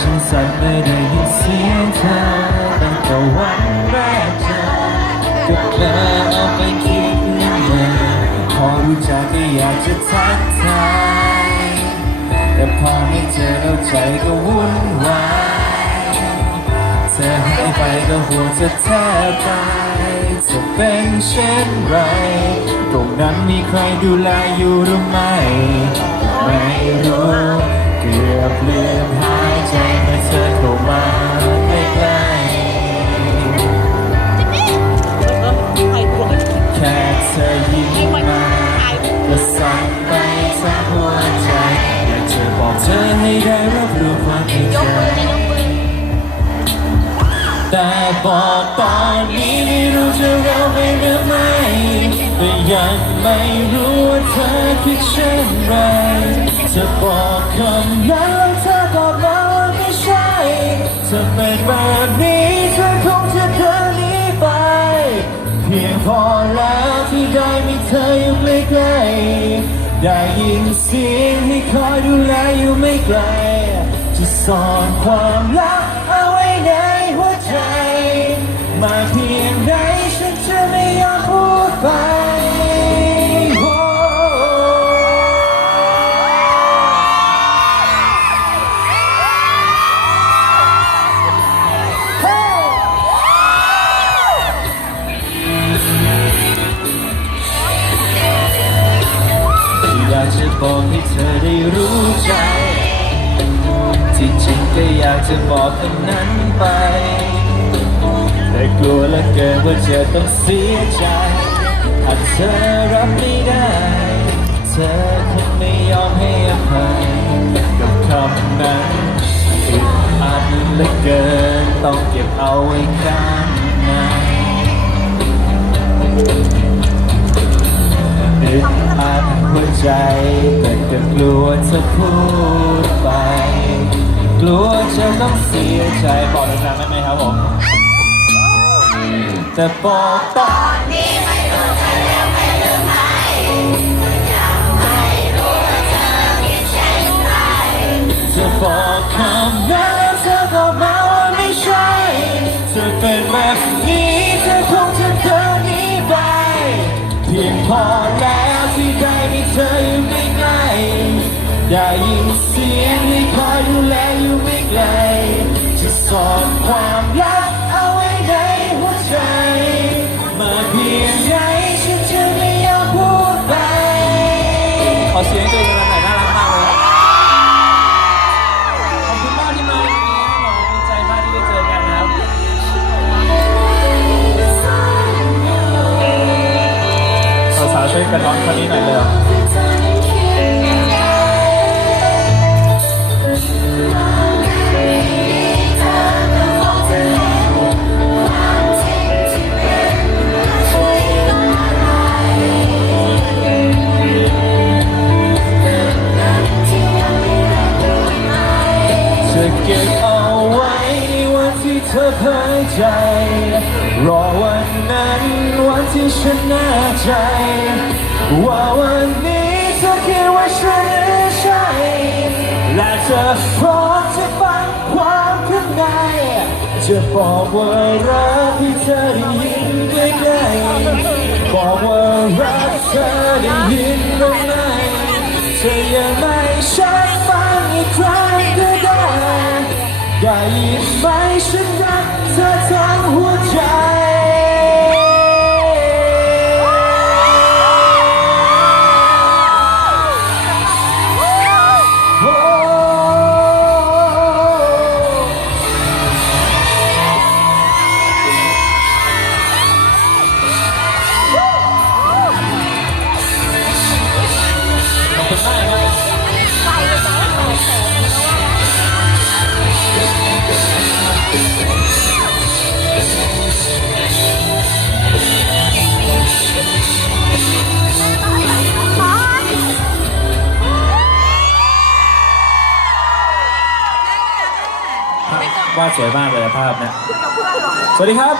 ฉันสั่นเมื่อได้ยินเสียงเธอตั้งแต่วันแรกเจอก็เธอเอาไปคิดเลยพอรู้จักก็อยากจะทักทายแต่พอไม่เจอแล้วใจก็วุ่นวายเธอหายไปก็ห่วงจะแทบตายจะเป็นเช่นไร ตรงนั้นมีใครดูแลอยู่หรือไม่ ไม่รู้ แต่บอกตอนนี้ไม่รู้จะเร็วไปหรือไม่แต่ยังไม่รู้ว่าเธอคิดเช่นไรจะบอกคำนั้นแล้วเธอตอบมาว่าไม่ใช่จะเป็นแบบนี้เธอคงจะเดินหนีไป เพียงพอแล้วที่ได้มีเธออยู่ไม่ไกลได้ยินเสียงให้คอยดูแลอยู่ไม่ไกลจะซ่อนความลับ จะบอกให้เธอได้รู้ใจ ที่จริงก็อยากจะบอกคนนั้นไป แต่กลัวเหลือเกินว่าจะต้องเสียใจถ้าเธอรับไม่ได้ เธอคงไม่ยอมให้อภัยกับคำนั้นอึดอัดเหลือเกินต้องเก็บเอาไว้ข้างใน จะพูดไป กลัวจะต้องเสียใจบอกเลยนะได้ไหมครับผมแต่บอกตอนนี้ไม่รู้จะเล้อไม่เลือกไหนอยากให้รู้ว่าเธอคิดเช่นไรจะบอกคำนั้นเธอบอกมาว่าไม่ใช่เธอเป็นแบบนี้เธอคงจะเธอนี้ไป เพียงพอ ได้ยินเสียงที่คอยดูแลอยู่ไม่ไกลจะซ่อนความรักเอาไว้ในหัวใจ มาเพียงไหนฉันจะไม่ยอมพูดไป ขอเสียงตัวเองหน่อยน่ารักมากเลยขอบคุณมากที่มาวันนี้ครับผมดีใจมากที่ได้เจอกันนะครับ สาวๆช่วยกันร้องคนนี้หน่อยเร็ว เธอเผยใจ รอวันนั้นวันที่ฉันแน่ใจ ว่าวันนี้เธอคิดว่าฉันใช่และเธอพร้อมจะฟังความข้างในจะบอกว่ารักที่เธอได้ยินใกล้ๆบอกว่ารักเธอได้ยินตรงไหนเธอยังไม่ใช่ ได้ยินไหมฉันรักเธอทั้งหัวใจ วาดสวยมากเลยภาพเนะสวัสดีครับ